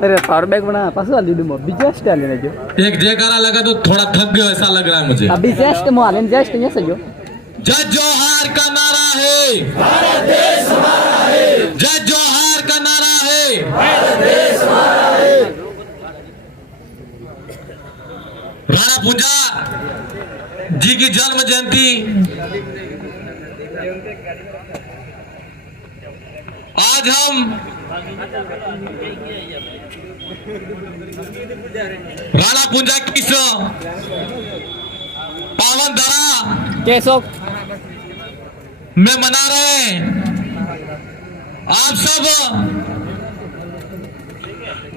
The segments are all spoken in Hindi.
अरे पावर बैक बना पास वाली दे मोबी जस्ट आले ने जो एक जयकारा लगा तो थोड़ा थक गया ऐसा लग रहा है मुझे। अभी जस्ट मो आले जस्ट ये सजो जय जोहार का नारा है, भारत देश हमारा है। जय जोहार का नारा है, भारत देश हमारा है। राणा पूंजा जी की जन्म जयंती आज हम राणा पूंजा की इस पावन धरा कैसो में मना रहे हैं। आप सब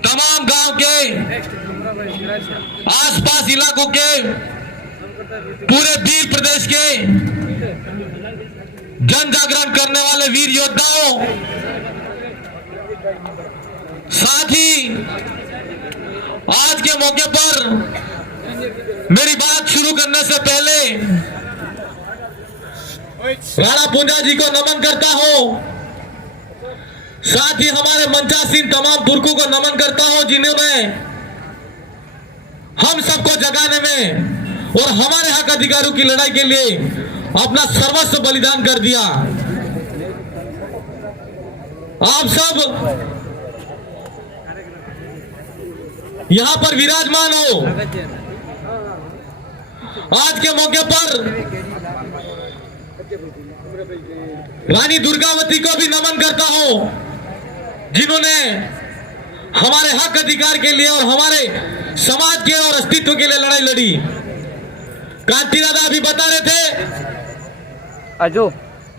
तमाम गांव के आसपास इलाकों के पूरे वीर प्रदेश के जन जागरण करने वाले वीर योद्धाओं, साथ ही आज के मौके पर मेरी बात शुरू करने से पहले राणा पूंजा जी को नमन करता हूं। साथ ही हमारे मंचासीन तमाम पुरखों को नमन करता हूं जिन्होंने हम सबको जगाने में और हमारे हक अधिकारों की लड़ाई के लिए अपना सर्वस्व बलिदान कर दिया। आप सब यहां पर विराजमान हो। आज के मौके पर रानी दुर्गावती को भी नमन करता हूं जिन्होंने हमारे हक अधिकार के लिए और हमारे समाज के और अस्तित्व के लिए लड़ाई लड़ी। कांति दादा अभी बता रहे थे अजो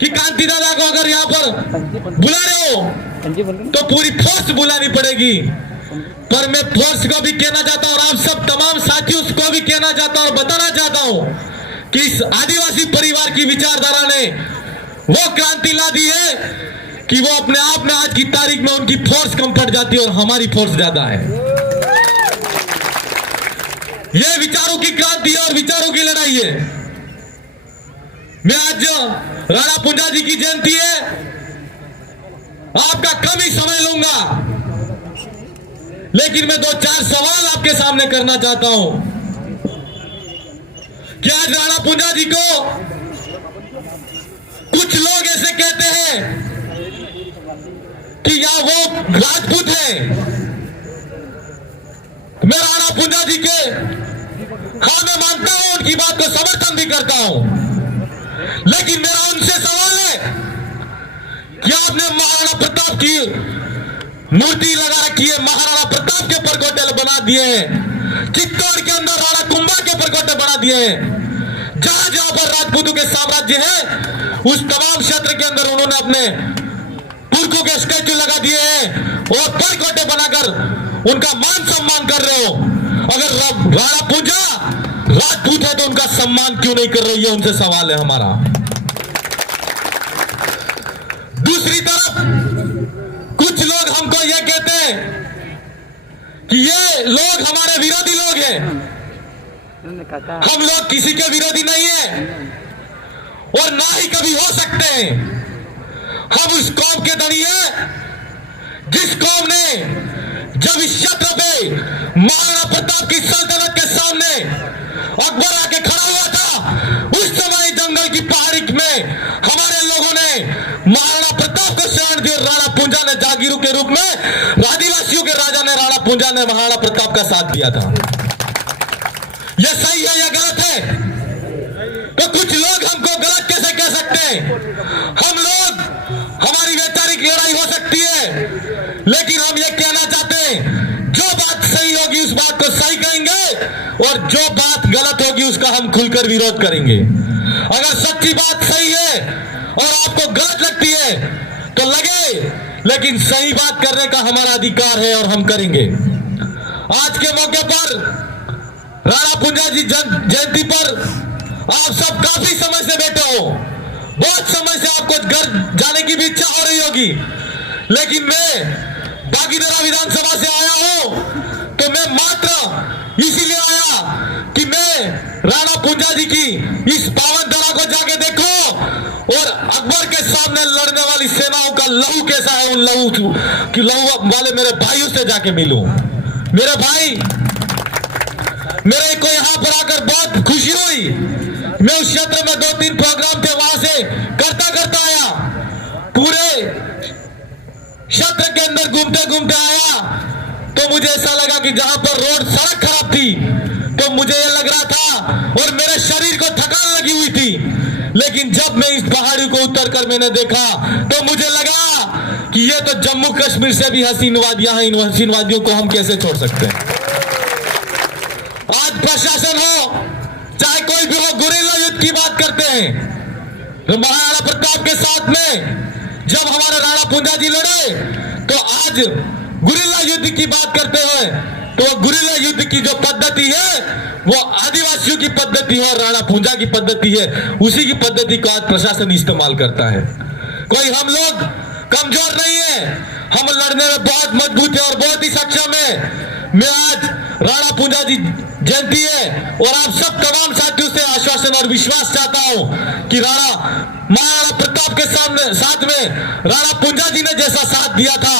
कि कांति दादा को अगर यहाँ पर बुला रहे हो तो पूरी फोर्स बुलानी पड़ेगी। पर मैं फोर्स को भी कहना चाहता हूं और आप सब तमाम साथियों को भी कहना चाहता हूं और बताना चाहता हूं कि इस आदिवासी परिवार की विचारधारा ने वो क्रांति ला दी है कि वो अपने आप में आज की तारीख में उनकी फोर्स कम पड़ जाती है और हमारी फोर्स ज्यादा है। ये विचारों की क्रांति है और विचारों की लड़ाई है। मैं आज राणा पूंजा जी की जयंती है, आपका कम ही समय लूंगा, लेकिन मैं 2-4 सवाल आपके सामने करना चाहता हूं कि आज राणा पूंजा जी को कुछ लोग ऐसे कहते हैं कि या वो राजपूत है। मैं राणा पूंजा जी के मैं मानता हूं, उनकी बात को समर्थन भी करता हूं, लेकिन मेरा उनसे सवाल है कि आपने महाराणा प्रताप की मूर्ति लगा रखी है, महाराणा प्रताप के परकोटे बना दिए हैं, चित्तौड़ के अंदर राणा कुंभा के परकोटे बना दिए हैं। जहां जहां पर राजपूतों के साम्राज्य है उस तमाम क्षेत्र के अंदर उन्होंने अपने पुरखों के स्टैचू लगा दिए हैं और परकोटे बनाकर उनका मान सम्मान कर रहे हो। अगर राणा पूंजा राजपूत है तो उनका सम्मान क्यों नहीं कर रही है, उनसे सवाल है हमारा। दूसरी तरफ कुछ लोग हमको यह कहते हैं कि ये लोग हमारे विरोधी लोग हैं। हम लोग किसी के विरोधी नहीं है और ना ही कभी हो सकते हैं। हम उस कौम के धनी हैं जिस कौम ने जब इस क्षेत्र पे महाराणा प्रताप की सल्तनत के सामने अकबर आके खड़ा हुआ था, उस समय जंगल की पहाड़ी में हमारे लोगों ने महाराणा प्रताप को शरण दी और राणा पूंजा ने जागीरों के रूप में आदिवासियों के राजा ने राणा पूंजा ने महाराणा प्रताप का साथ दिया था। यह सही है या गलत है? तो कुछ लोग हमको गलत कैसे कह सकते हैं? हम लोग, हमारी वैचारिक लड़ाई हो सकती है, लेकिन हम ये कहना चाहते हैं जो बात सही होगी उस बात को सही कहेंगे और जो बात गलत होगी उसका हम खुलकर विरोध करेंगे। अगर सच्ची बात सही है और आपको गलत लगती है तो लगे, लेकिन सही बात करने का हमारा अधिकार है और हम करेंगे। आज के मौके पर राणा पूंजा जी जयंती पर आप सब काफी समय से बैठे हो, बहुत समय से आपको घर जाने की भी इच्छा हो रही होगी, लेकिन मैं बागीदरा विधानसभा से आया हूं तो मैं मात्र इसीलिए आया कि मैं राणा पूंजा जी की इस पावन धरा को जाके देखो और अकबर के सामने लड़ने वाली सेनाओं का लहू कैसा है, उन लहू की लहू वाले मेरे भाइयों से जाके मिलूं। मेरे भाई, मेरे को यहां पर आकर बहुत खुशी हुई। मैं उस क्षेत्र में 2-3 प्रोग्राम थे, वहां से करता करता आया, पूरे क्षेत्र के अंदर घूमते घूमते आया, तो मुझे ऐसा लगा कि जहां पर रोड सड़क खराब थी तो मुझे यह लग रहा था और मेरे शरीर को थकान लगी हुई थी। लेकिन जब मैं इस पहाड़ी को उतर कर मैंने देखा तो मुझे लगा कि ये तो जम्मू कश्मीर से भी हसीन वादियां हैं, इन हसीन वादियों को हम कैसे छोड़ सकते हैं। आज प्रशासन हो चाहे कोई भी हो, गुरिल्ला युद्ध की बात करते हैं। तो महाराणा प्रताप के साथ में जब हमारे राणा पुंजा जी लड़े, तो आज गुरिल्ला युद्ध की बात करते हुए, तो गुरिल्ला युद्ध की जो पद्धति है वो आदिवासियों की पद्धति है और राणा पुंजा की पद्धति है, उसी की पद्धति को आज प्रशासन इस्तेमाल करता है। कोई हम लोग कमजोर नहीं है, हम लड़ने में बहुत मजबूत है और बहुत ही सक्षम है। मैं आज राणा पुंजा जी जयंती है और आप सब तमाम साथियों से आश्वासन और विश्वास चाहता हूं कि महाराणा प्रताप के साथ में राणा पुंजा जी ने जैसा साथ दिया था,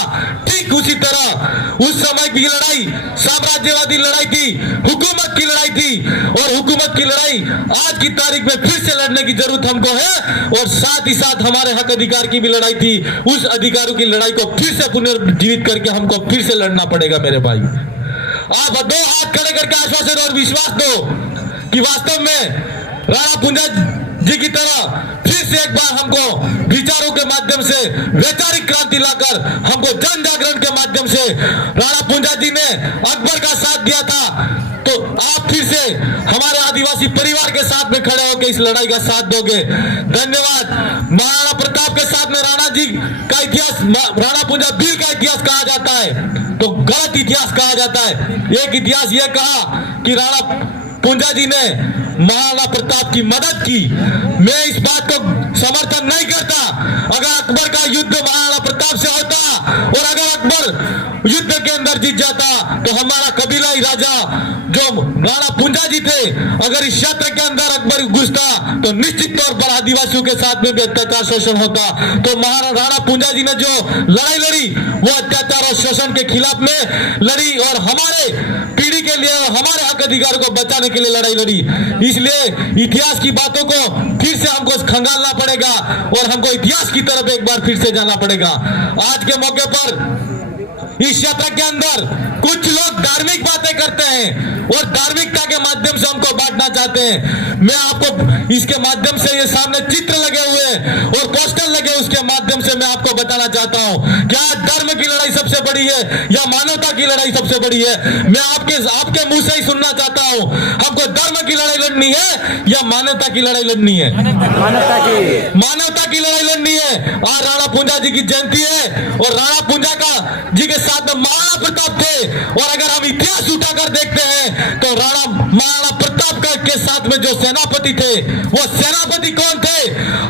ठीक उसी तरह उस समय की लड़ाई साम्राज्यवादी लड़ाई थी, हुकूमत की लड़ाई थी, और हुकूमत की लड़ाई आज की तारीख में फिर से लड़ने की जरूरत हमको है। और साथ ही साथ हमारे हक अधिकार की भी लड़ाई थी, उस अधिकारों की लड़ाई को फिर से पुनर्जीवित करके हमको फिर से लड़ना पड़ेगा। मेरे भाई, आप 2 हाथ खड़े करके आश्वासन और विश्वास दो कि वास्तव में राणा पुंजा जी की तरह फिर से एक बार हमको विचारों के माध्यम से वैचारिक क्रांति लाकर, हमको जन जागरण के माध्यम से राणा पुंजा जी ने अकबर का साथ दिया था, तो आप फिर से हमारे आदिवासी परिवार के साथ में खड़े होकर इस लड़ाई का साथ दोगे। धन्यवाद। महाराणा प्रताप के साथ में राणा जी का इतिहास, राणा पुंजा वीर का इतिहास कहा जाता है, तो गलत इतिहास कहा जाता है। एक इतिहास यह कहा कि राणा पुंजा जी ने महाराणा प्रताप की मदद की। मैं इस बात को समर्थन नहीं करता। अगर अकबर का युद्ध महाराणा प्रताप से होता और अगर अकबर युद्ध के अंदर जीत जाता, तो हमारा कबीलाई राजा जो राणा पुंजा जी थे, अगर इस क्षेत्र के अंदर अकबर घुसता तो निश्चित तौर पर आदिवासियों के साथ में भी अत्याचार शोषण होता। तो राणा पुंजा जी ने जो लड़ाई लड़ी वो अत्याचार और शोषण के खिलाफ में लड़ी और हमारे पीढ़ी के लिए, हमारे हक अधिकार को बचाने के लिए लड़ाई लड़ी। इसलिए इतिहास की बातों को फिर से हमको खंगालना पड़ेगा और हमको इतिहास की तरफ एक बार फिर से जाना पड़ेगा। आज के मौके पर इस क्षेत्र के अंदर कुछ लोग धार्मिक बातें करते हैं और धार्मिकता के माध्यम से हमको बांटना चाहते हैं। मैं आपको इसके माध्यम से, ये सामने चित्र लगे हुए और पोस्टर लगे, उसके माध्यम से मैं आपको बताना चाहता हूं क्या धर्म की लड़ाई सबसे बड़ी है या मानवता की लड़ाई सबसे बड़ी है। मैं आपके मुंह से ही सुनना चाहता हूं, हमको धर्म की लड़ाई लड़नी है या मानवता की लड़ाई लड़नी है? मानवता की लड़ाई लड़नी है। आज राणा पुंजा जी की जयंती है और राणा पुंजा जी के साथ में महाराणा प्रताप थे, और अगर हम इतिहास उठाकर देखते हैं तो महाराणा प्रताप के साथ में जो सेनापति थे, वो सेनापति कौन थे?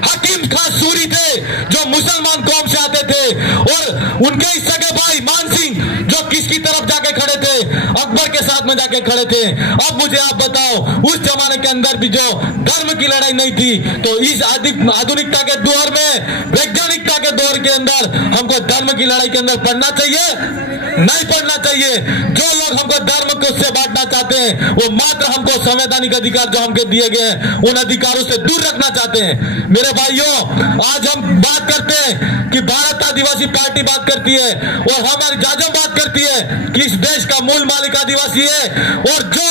हकीम खान सूरी थे, जो मुसलमान कौम से आते थे, और उनके ही सगे भाई मान सिंह जो किसकी तरफ जाके खड़े थे? अकबर के साथ में जाके खड़े थे। अब मुझे आप बताओ, उस जमाने के अंदर भी जो धर्म की लड़ाई नहीं थी, तो इस आधुनिकता के दौर में, वैज्ञानिकता के दौर के अंदर हमको धर्म की लड़ाई के अंदर पढ़ना चाहिए? नहीं पढ़ना चाहिए। जो लोग हमको धर्म को उससे बांटना चाहते हैं, वो मात्र हमको संवैधानिक अधिकार जो हमको दिए गए हैं उन अधिकारों से दूर रखना चाहते हैं। मेरे भाइयों, आज हम बात करते हैं कि भारत आदिवासी पार्टी बात करती है और हमारी जाजम बात करती है कि इस देश का मूल मालिक आदिवासी है, और जो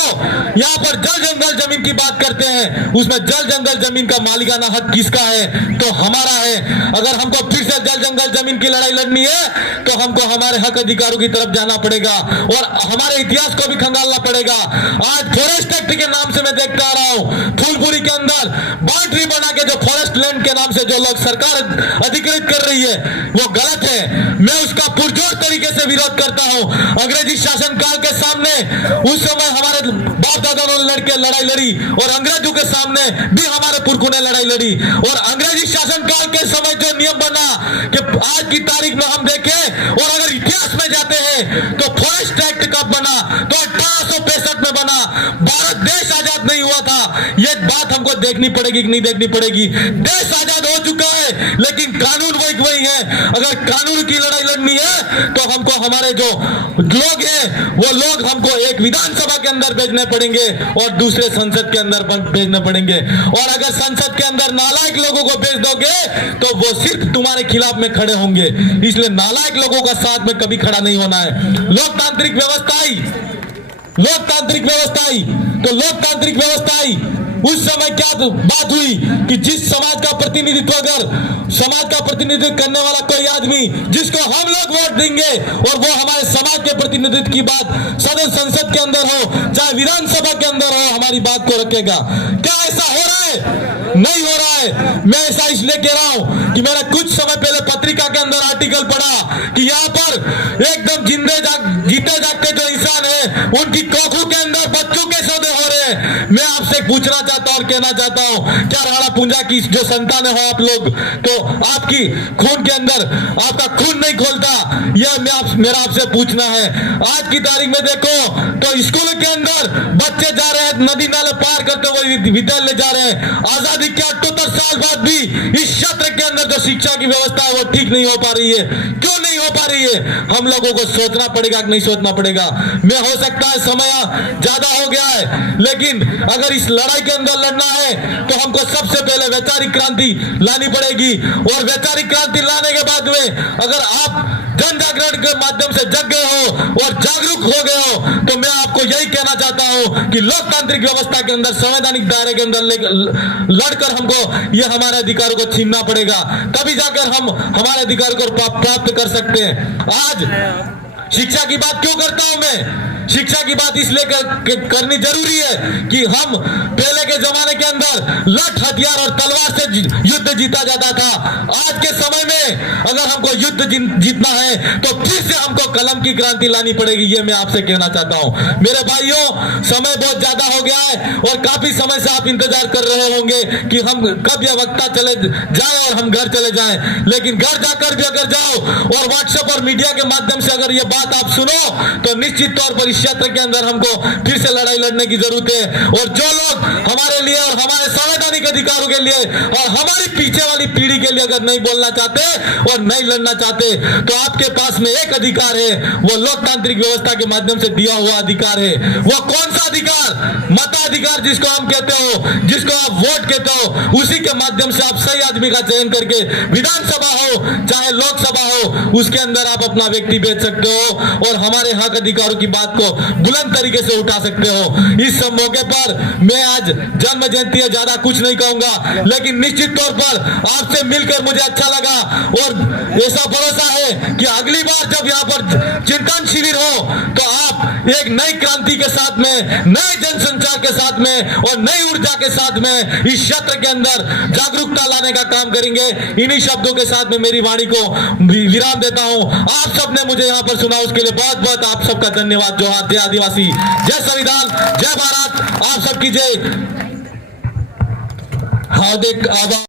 यहाँ पर जल जंगल जमीन की बात करते हैं, उसमें जल जंगल जमीन का मालिकाना हक किसका है? तो हमारा है। अगर हमको फिर से जल जंगल जमीन की लड़ाई लड़नी है तो हमको हमारे हक अधिकारों की तरफ जाना पड़ेगा और हमारे इतिहास को भी खंगालना पड़ेगा। आज फॉरेस्ट एक्ट के नाम से मैं देखता आ रहा हूं, फूलपुरी के अंदर बाउंड्री बना के जो फॉरेस्ट लैंड के नाम से जो लोग सरकार अधिकृत कर रही है, वो गलत है। मैं उसका पुरजोर तरीके से विरोध करता हूं। अंग्रेजी शासन काल के सामने उस समय हमारे बाप दादा ने लड़ाई लड़ी और अंग्रेजों के सामने भी हमारे पुरखों ने लड़ाई लड़ी, और अंग्रेजी शासन काल के समय जो नियम बना कि आज की तारीख में हम देखें और अगर इतिहास में जाते हैं तो फॉरेस्ट एक्ट कब बना? तो 1865 में बना। भारत देश आजाद नहीं हुआ था। ये बात हमको देखनी पड़ेगी कि नहीं देखनी पड़ेगी? देश आजाद हो चुका लेकिन कानून वही है। अगर कानून की लड़ाई लड़नी है तो हमको हमारे जो लोग हैं वो लोग हमको एक विधानसभा के अंदर भेजने पड़ेंगे और दूसरे संसद के अंदर भेजने पड़ेंगे। और अगर संसद के अंदर नालायक लोगों को भेज दोगे तो वो सिर्फ तुम्हारे खिलाफ में खड़े होंगे। इसलिए नालायक लोगों का साथ में कभी खड़ा नहीं होना है। लोकतांत्रिक व्यवस्था आई तो लोकतांत्रिक व्यवस्था आई। उस समय क्या बात हुई कि जिस समाज का प्रतिनिधित्व करने वाला कोई आदमी जिसको हम लोग वोट देंगे और वो हमारे समाज के प्रतिनिधित्व की बात सदन संसद के अंदर हो चाहे विधानसभा के अंदर हो हमारी बात को रखेगा। क्या ऐसा हो रहा है? नहीं हो रहा है। मैं ऐसा इसलिए कह रहा हूं कि मैंने कुछ समय पहले पत्रिका के अंदर आर्टिकल पढ़ा कि यहाँ पर एकदम जीते जागते जो इंसान है उनकी कोखों के अंदर बच्चों के सौदे हो रहे हैं। मैं आपसे पूछना चाहता हूं और कहना चाहता हूं, क्या राणा पूंजा की जो संतान हो आप लोग, तो आपकी खून के अंदर आपका खून नहीं खोलता? यह मेरा आपसे पूछना है। आज की तारीख में देखो तो स्कूल के अंदर बच्चे जा रहे हैं, नदी नाले पार करते हुए विद्यालय जा रहे हैं। आजादी के 78 साल बाद भी इस क्षेत्र के अंदर जो शिक्षा की व्यवस्था है वो ठीक नहीं हो पा रही है। क्यों नहीं हो पा रही है? हम लोगों को सोचना पड़ेगा कि नहीं सोचना पड़ेगा? मैं हो सकता है समय ज्यादा हो गया है, लेकिन अगर इस लड़ाई के अंदर लड़ना है तो हमको सबसे पहले वैचारिक क्रांति लानी पड़ेगी। और वैचारिक क्रांति लाने के बाद में अगर आप जन जागरण के माध्यम से जग गए हो और जागरूक हो गए हो तो मैं आपको यही कहना चाहता हूं कि लोकतांत्रिक व्यवस्था के अंदर संवैधानिक दायरे के अंदर लड़कर हमको यह हमारे अधिकारों को छीनना पड़ेगा, तभी जाकर हम हमारे अधिकार को प्राप्त कर सकते हैं। आज शिक्षा की बात क्यों करता हूं मैं? शिक्षा की बात इसलिए करनी जरूरी है कि हम पहले के जमाने के अंदर लठ हथियार और तलवार से युद्ध जीता जाता था। आज के समय में अगर हमको युद्ध जीतना है तो फिर से हमको कलम की क्रांति लानी पड़ेगी। ये मैं आपसे कहना चाहता हूं। मेरे भाइयों, समय बहुत ज्यादा हो गया है और काफी समय से आप इंतजार कर रहे होंगे कि हम कब यह वक्ता चले जाए और हम घर चले जाएं। लेकिन घर जाकर भी अगर जाओ और व्हाट्सएप और मीडिया के माध्यम से अगर यह बात आप सुनो तो निश्चित तौर पर क्षेत्र के अंदर हमको फिर से लड़ाई लड़ने की जरूरत है। और जो लोग हमारे लिए और हमारे संवैधानिक अधिकारों के लिए और हमारी पीछे वाली पीढ़ी के लिए अगर नहीं बोलना चाहते और नहीं लड़ना चाहते तो आपके पास में एक अधिकार है, वो लोकतांत्रिक व्यवस्था के माध्यम से दिया हुआ अधिकार है। वो कौन सा अधिकार? मताधिकार जिसको हम कहते हो, जिसको आप वोट कहते हो, उसी के माध्यम से आप सही आदमी का चयन करके विधानसभा हो चाहे लोकसभा हो उसके अंदर आप अपना व्यक्ति भेज सकते हो और हमारे हक अधिकारों की बात को बुलंद तरीके से उठा सकते हो। इस मौके पर मैं आज जन्म जयंती है, ज्यादा कुछ नहीं कहूंगा, लेकिन निश्चित तौर पर आपसे मिलकर मुझे अच्छा लगा और ऐसा भरोसा है कि अगली बार जब यहाँ पर चिंतन शिविर हो तो आप एक नई क्रांति के साथ में, नए जनसंचार के साथ में और नई ऊर्जा के साथ में इस क्षेत्र के अंदर जागरूकता लाने का काम करेंगे। इन्हीं शब्दों के साथ में मेरी वाणी को विराम देता हूं। आप सबने मुझे यहाँ पर सुना उसके लिए बहुत बहुत आप सबका धन्यवाद। जोहार, जय आदिवासी, जय संविधान, जय भारत, आप सबकी जय। हार्दिक आभार।